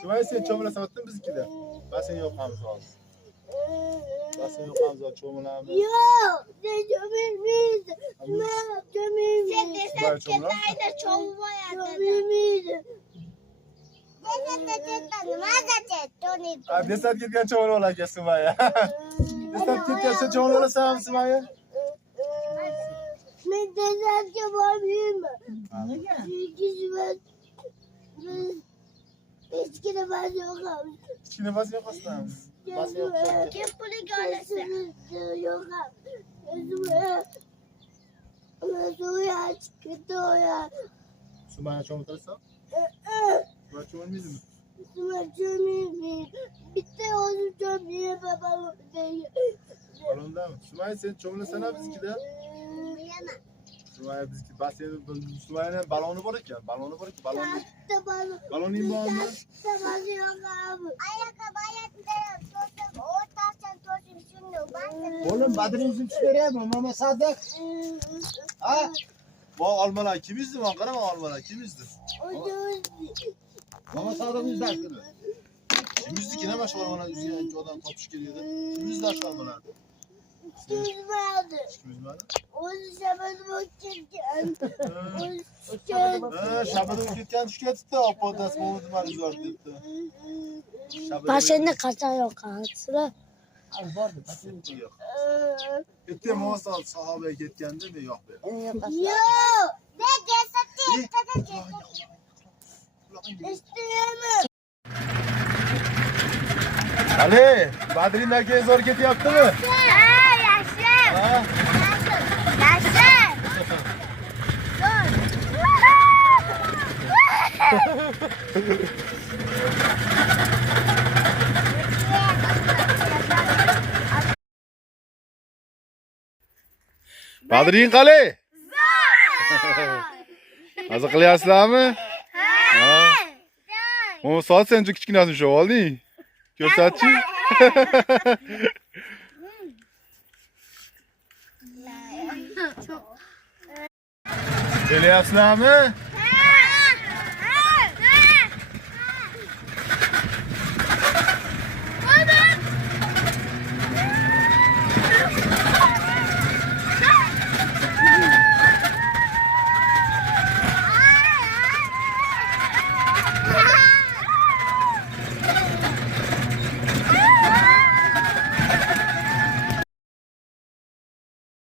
Sumay sen cho'milasa otdin biznikida. Va seni yo'qamiz hozir. Va seni yo'qamiz hozir cho'milamiz. Yo'q, sen cho'milmaydi. Cho'milmaydi. Sen ketayda cho'milmaydi. Desat ketgan cho'milib olakan Sumaya. Desat ketgan cho'milib olasan Sumaya. Men desatga bormayman. Kichkina bas yo'qamiz. Kichkina bas yo'qasidan. Bas yo'q. Kim puliga olasan? Yo'qam. Sumaya cho'miltirsa? Sumaya cho'milmaydimi? Sumaya cho'milmaydi. Bitta o'zi cho'milmaydi babam. Balondami? Sumaya sen cho'milasana biznikida. Sumaya bizniki basen Sumayani baloni bor ekan. Baloni bor ekan. Baloning bormi? Oğlum Badrin'cim çıkarayım Mehmet Sadık. Ha? Bu almalar kim izdi? Bana qarama almalar kim izdi? Mehmet Sadık yüzde aşkını. Kim izdi ki ne baş almalar yüzüne adam topuş geliyordu. Kim izdi aşk almalar? Kim izdi? Şabadım ketken düşketdi. Apodas Muhammed Mariz var dedi. Başında kaçan yok aslında. Az vardı. Yok. Gitti Muhammed sahabeye ketkendi mi yok be. Yok. Ne cesaret İsteyemem. Ali, Badrin herkes zor keti yaptı mı? Yaşa. Ha? Yaşa. Badrin qale? Hozir qilyapsizlarmi? Ha. O soat sen kichkinasini shu olding. Ko'rsatchi. Kelyapsizlarmi?